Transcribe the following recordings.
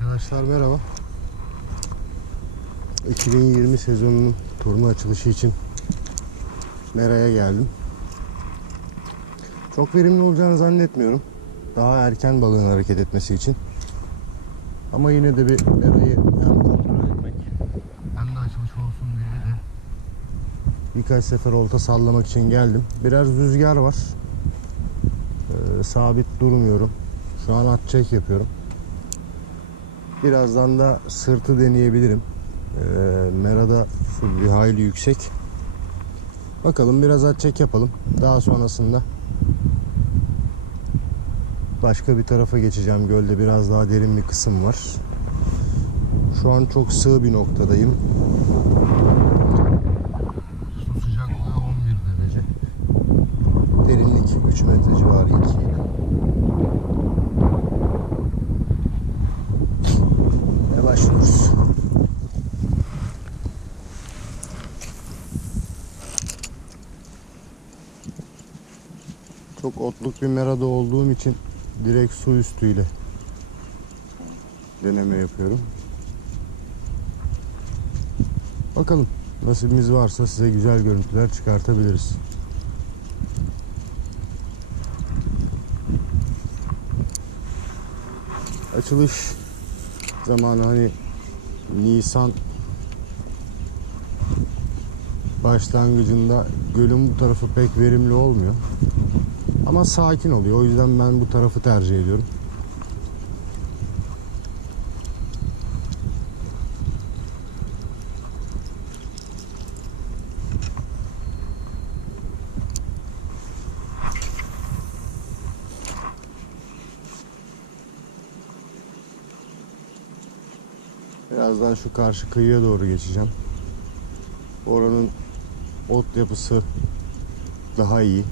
Arkadaşlar merhaba. 2020 sezonunun turnu açılışı için Mera'ya geldim. Çok verimli olacağını zannetmiyorum. Daha erken balığın hareket etmesi için. Ama yine de bir Mera'yı hem kontrol etmek hem de açılış olsun diye de birkaç sefer olta sallamak için geldim. Biraz rüzgar var. Ee, sabit durmuyorum. Şu an at çek yapıyorum. Birazdan da sırtı deneyebilirim. Ee, Mera'da bir hayli yüksek. Bakalım biraz at çek yapalım. Daha sonrasında başka bir tarafa geçeceğim. Gölde biraz daha derin bir kısım var. Şu an çok sığ bir noktadayım. Çok otluk bir merada olduğum için direkt su üstüyle deneme yapıyorum. Bakalım nasibimiz varsa size güzel görüntüler çıkartabiliriz. Açılış zamanı hani Nisan başlangıcında gölün bu tarafı pek verimli olmuyor. Ama sakin oluyor. O yüzden ben bu tarafı tercih ediyorum. Birazdan şu karşı kıyıya doğru geçeceğim. Oranın ot yapısı daha iyi.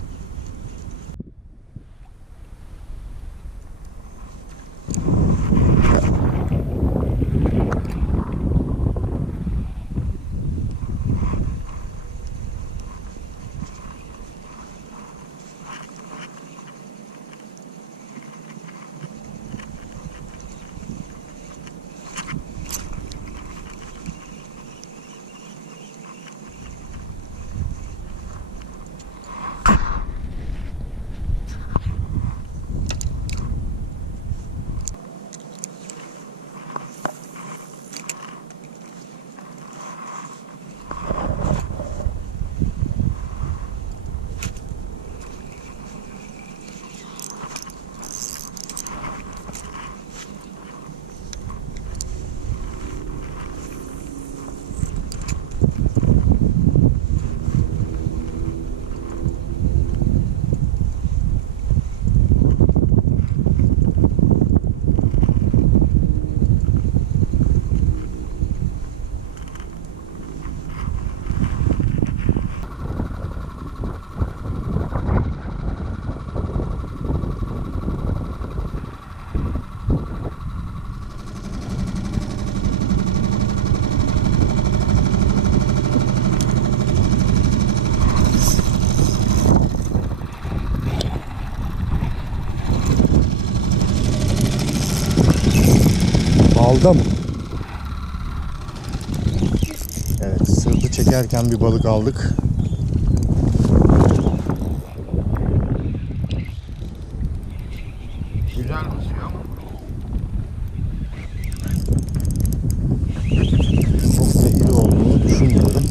Aldım. Evet, sırtı çekerken bir balık aldık. Güzel basıyor ama. Çok iri olduğunu düşünmüyorum.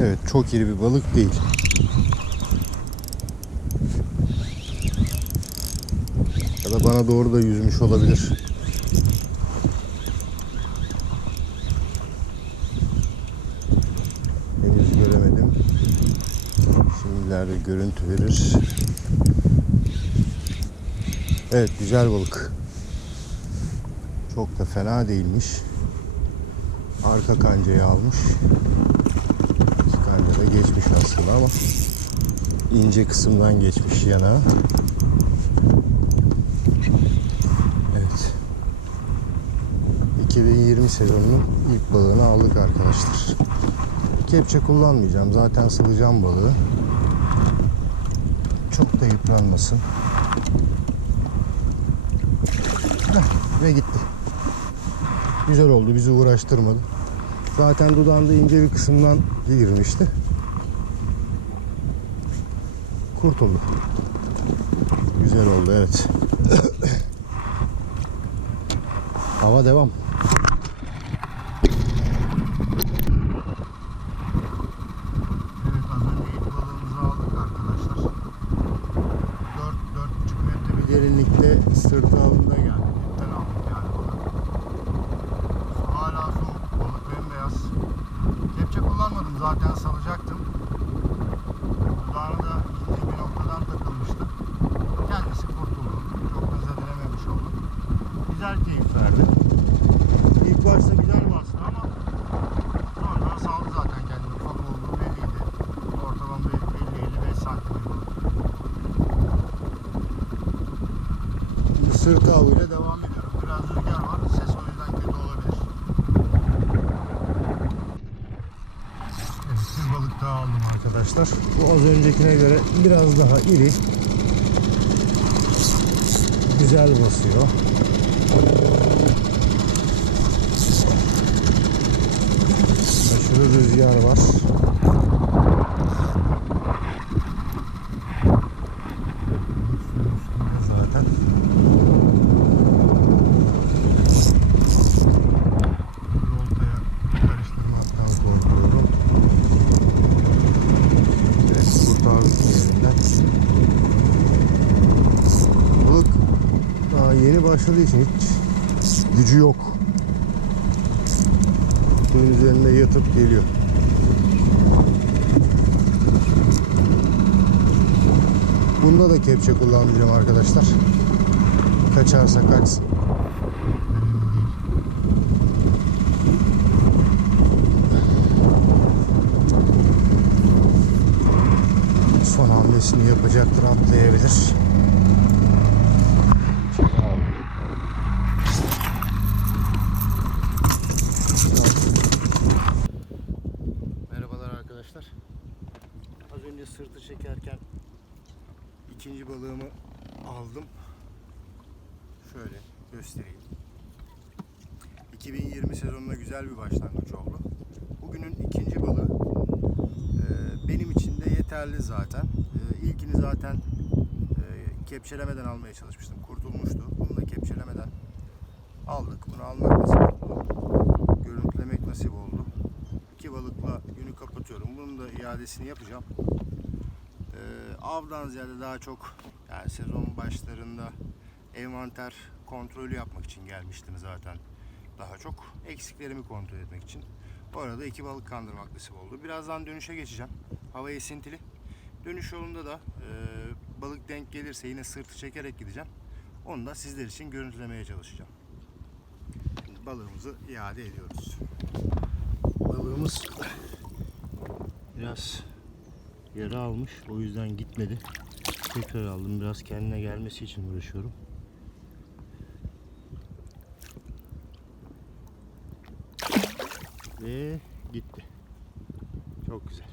Evet, çok iri bir balık değil. Ya da bana doğru da yüzmüş olabilir. Henüz göremedim. Şimdi ileride görüntü verir. Evet güzel balık. Çok da fena değilmiş. Arka kancayı almış. İki kanca da geçmiş aslında ama ince kısımdan geçmiş yana. Evet. 2020 sezonunun ilk balığını aldık arkadaşlar. Kepçe kullanmayacağım. Zaten salacağım balığı. Çok da yıpranmasın. Heh, Ve gitti. Güzel oldu. Bizi uğraştırmadı. Zaten dudağında ince bir kısımdan girmişti. Kurtuldu. Güzel oldu evet. Hava devam. Evet az önce ilk balığımızı aldık arkadaşlar. 4-4,5 metre bir derinlikte sırtı alında geldi. Dipten aldık yani balık. Su hala soğuk. Balık bembeyaz. Kepçe kullanmadım zaten salacaktım. Dudağına da ince bir noktadan takılmıştı. Kendisi kurtuldu. Çok da zedelememiş oldu. Güzel keyif verdi. İlk bastı ama sonra saldı zaten kendini. Ufak olduğu belliydi. Ortalama 50-55 santim. Şimdi sırt avıyla devam ediyorum. Biraz rüzgar var. Ses o yüzden kötü olabilir. Evet bir balık daha aldım arkadaşlar. Bu az öncekine göre biraz daha iri. Güzel basıyor. Aşırı rüzgar var. Zaten. Korkuyorum. Evet, kurtardık yerinden. Balık daha yeni başladığı için hiç gücü yok. Suyun üzerinde yatıp geliyor. Bunda da kepçe kullanmayacağım arkadaşlar. Kaçarsa kaçsın. Son hamlesini yapacaktır, atlayabilir. Merhabalar arkadaşlar. Az önce sırtı çekerken ikinci balığımı aldım. Şöyle göstereyim. 2020 sezonuna güzel bir başlangıç oldu. Bugünün ikinci balığı e, benim için de yeterli zaten. E, ilkini zaten e, kepçelemeden almaya çalışmıştım. Kurtulmuştu. Bunu da kepçelemeden aldık. Bunu almak nasip oldu. Görüntülemek nasip oldu. İki balıkla günü kapatıyorum. Bunun da iadesini yapacağım. Avdan ziyade daha çok yani sezon başlarında envanter kontrolü yapmak için gelmiştim zaten. Daha çok eksiklerimi kontrol etmek için. Bu arada iki balık kandırmak nasip oldu. Birazdan dönüşe geçeceğim. Hava esintili. Dönüş yolunda da e, balık denk gelirse yine sırtı çekerek gideceğim. Onu da sizler için görüntülemeye çalışacağım. Şimdi balığımızı iade ediyoruz. Balığımız biraz yara almış. O yüzden gitmedi. Tekrar aldım. Biraz kendine gelmesi için uğraşıyorum. Ve gitti. Çok güzel.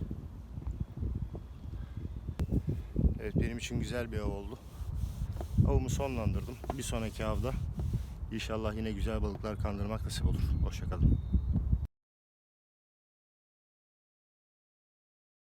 Evet benim için güzel bir av oldu. Avımı sonlandırdım. Bir sonraki avda inşallah yine güzel balıklar kandırmak nasip olur. Hoşçakalın.